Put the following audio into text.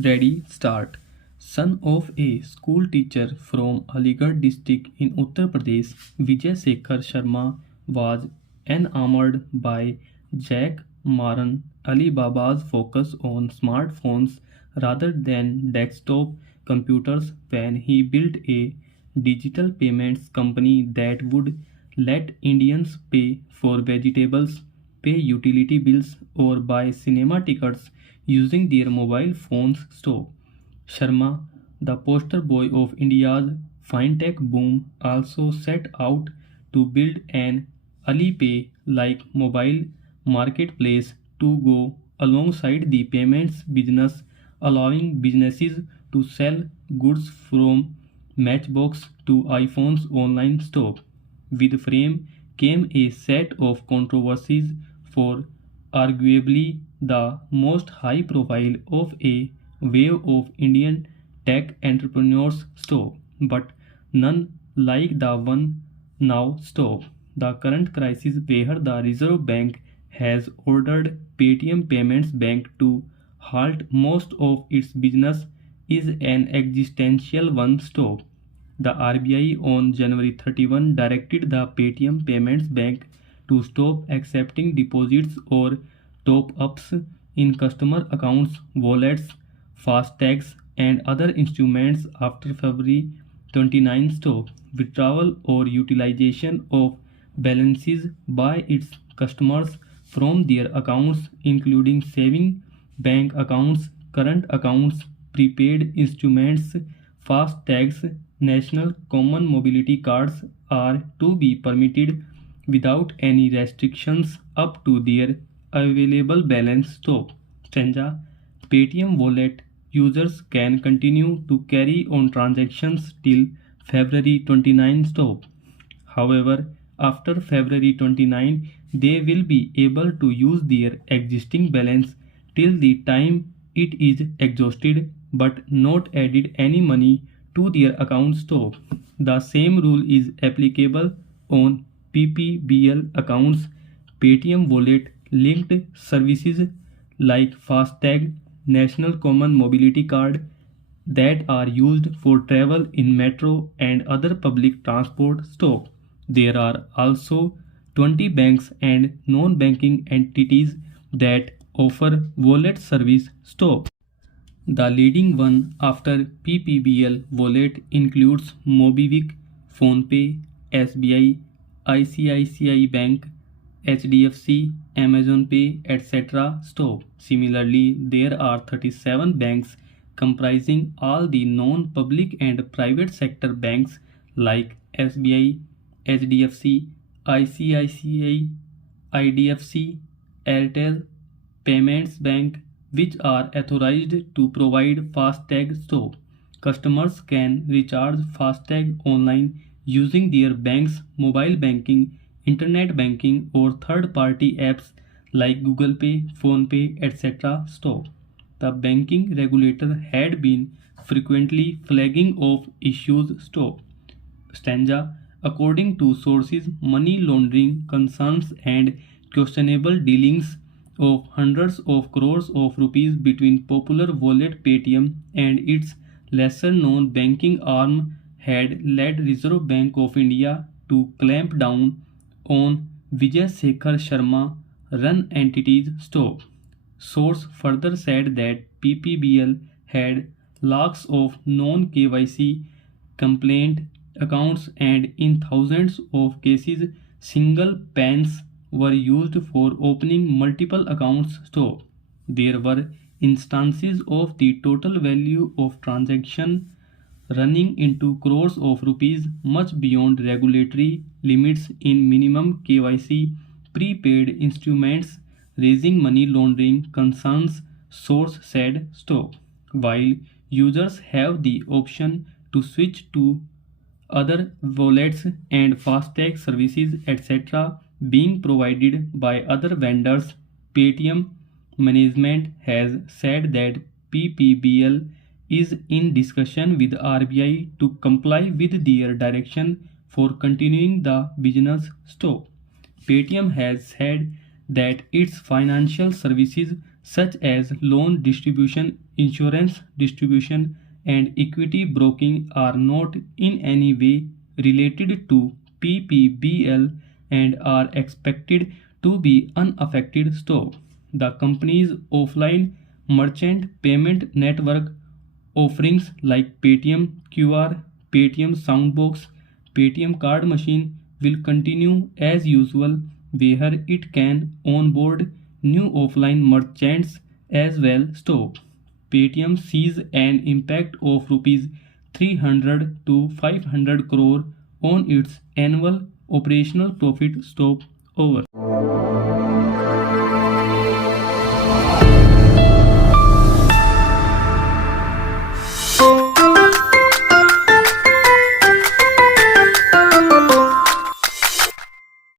Ready, start. Son of a school teacher from Aligarh district in Uttar Pradesh, Vijay Sekhar Sharma was enamored by Jack Maran Alibaba's focus on smartphones rather than desktop computers when he built a digital payments company that would let Indians pay for vegetables, pay utility bills, or buy cinema tickets using their mobile phones store. Sharma, the poster boy of India's fintech boom, also set out to build an Alipay like mobile marketplace to go alongside the payments business, allowing businesses to sell goods from Matchbox to iPhone's online store. With Frame came a set of controversies for arguably the most high profile of a wave of Indian tech entrepreneurs stop, but none like the one now stop. The current crisis where the Reserve Bank has ordered Paytm Payments Bank to halt most of its business is an existential one stop. The RBI on January 31 directed the Paytm Payments Bank to stop accepting deposits or top-ups in customer accounts, wallets, FASTags, and other instruments after February 29 stop withdrawal or utilization of balances by its customers from their accounts, including saving bank accounts, current accounts, prepaid instruments, FASTags, national common mobility cards are to be permitted without any restrictions up to their available balance stop. Stanza Paytm wallet users can continue to carry on transactions till February 29 stop. However, after February 29, they will be able to use their existing balance till the time it is exhausted but not added any money to their account stop. The same rule is applicable on PPBL accounts, Paytm wallet linked services like FASTag, National Common Mobility Card that are used for travel in metro and other public transport stop. There are also 20 banks and non-banking entities that offer wallet service stop. The leading one after PPBL wallet includes Mobivic, PhonePe, SBI, ICICI Bank, HDFC, Amazon Pay, etc. Stop. Similarly, there are 37 banks comprising all the non-public and private sector banks like SBI, HDFC, ICICI, IDFC, Airtel, Payments Bank, which are authorized to provide FASTag stop. Customers can recharge FASTag online using their bank's mobile banking, internet banking, or third-party apps like Google Pay, PhonePe, etc. stop. The banking regulator had been frequently flagging off issues stop. Stanza according to sources money laundering concerns and questionable dealings of hundreds of crores of rupees between popular wallet Paytm and its lesser known banking arm had led Reserve Bank of India to clamp down on Vijay Sekhar Sharma run entities stop. Source further said that PPBL had lakhs of non KYC complaint accounts and in thousands of cases single PANs were used for opening multiple accounts stop. There were instances of the total value of transaction running into crores of rupees much beyond regulatory limits in minimum KYC prepaid instruments raising money laundering concerns source said stop. While users have the option to switch to other wallets and FASTag services etc. being provided by other vendors, Paytm management has said that PPBL is in discussion with RBI to comply with their direction for continuing the business stop. Paytm has said that its financial services such as loan distribution, insurance distribution, and equity broking are not in any way related to PPBL and are expected to be unaffected stock. The company's offline merchant payment network offerings like Paytm QR, Paytm Soundbox, Paytm Card Machine will continue as usual, where it can onboard new offline merchants as well. Stock. Paytm sees an impact of rupees 300 to 500 crore on its annual operational profit. Stock over.